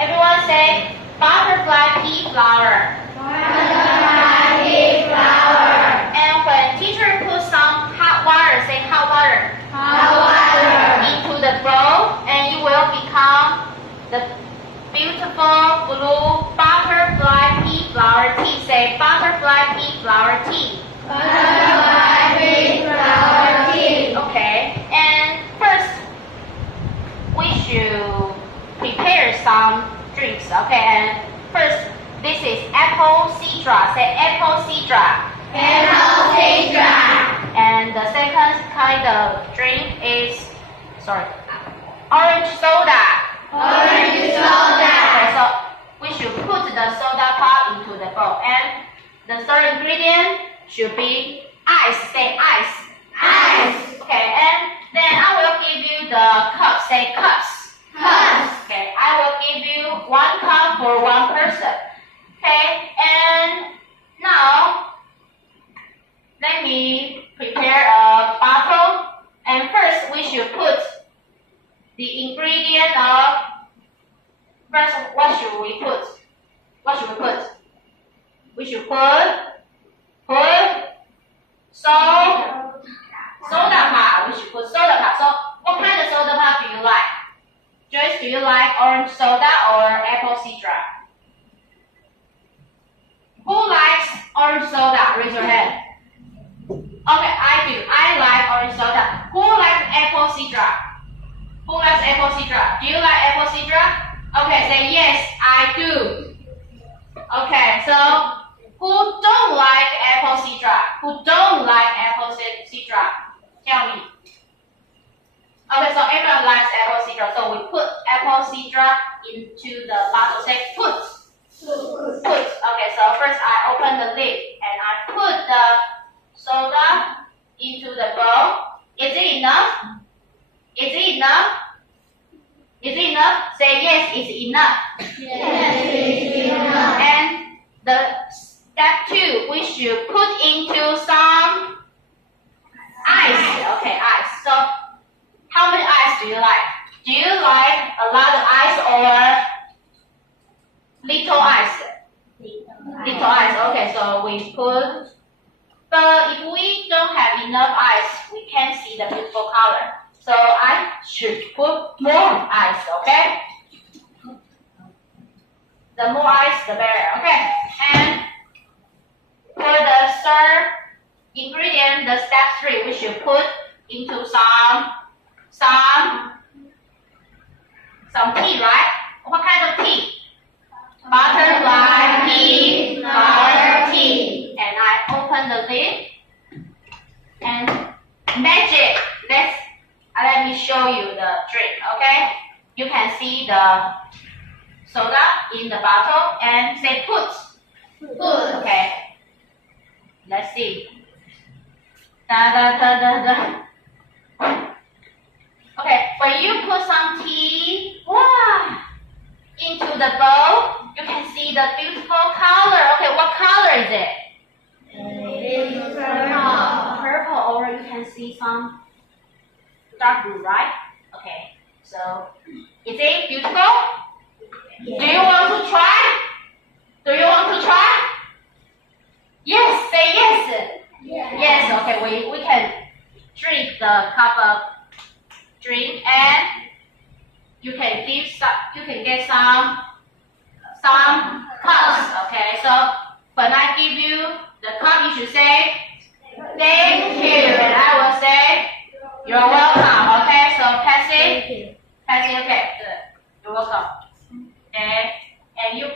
Everyone say butterfly pea flower. Butterfly pea flower. And when teacher puts some hot water, say hot water. Hot water. Into the bowl, and it will become the beautiful blue butterfly pea flower tea. Say butterfly pea flower tea. Butterfly pea flower tea. Okay, and first we should prepare some drinks. Okay, and first this is apple cider. Say apple cider. Apple cider. And the second kind of drink is orange soda. Orange soda. Okay, so we should put the soda pop into the bowl. And the third ingredient should be ice. Say ice. Ice. Okay, and then I will give you the cups. Say cups. Cups. Okay, I will give you 1 cup for 1 person. Okay, and now let me prepare a bottle. And first we should put the ingredient of. First, what should we put? What should we put? We should put soda pop. We should put soda pop. So, what kind of soda pop do you like? Joyce, do you like orange soda or apple cider? Who likes orange soda? Raise your hand. Okay, I do. I like orange soda. Who likes apple cider? Who likes apple cider? Do you like apple cider? Okay, say yes, I do. Okay, so who don't like apple cider? Who don't like apple cider? Tell me. Okay, so everyone likes apple cider. So we put apple cider into the bottle. Say put. Put. Okay, so first I open the lid and I put the soda into the bowl. Is it enough? Is it enough? Is it enough? Say yes, it's enough. Yes, it's enough. And the step 2, we should put into some ice. Okay, ice. So how many ice do you like? Do you like a lot of ice or little ice? Little ice. Okay, so we put. But if we don't have enough ice, we can't see the beautiful color. So I should put more ice, okay? The more ice, the better, okay? And for the third ingredient, the step 3, we should put into some tea, right? What kind of tea? Butterfly pea flower tea. And I open the lid and magic. Let me show you the drink, okay? You can see the soda in the bottle and say put. Put. Okay. Let's see. Da da da da da. Okay, when you put some tea, wow, into the bowl, you can see the beautiful color. Okay, what color is it? It's purple. Purple, or you can see some dark blue, right? Okay, so is it beautiful? Yes. Do you want to try? Do you want to try? Yes, say yes. Yes. Yes, okay, we can drink the cup of drink, and you can get some cups. Okay, so when I give you the cup, you should say thank you, and I will say you're welcome. Okay, so pass it. Okay, good. You're welcome. Okay, and you.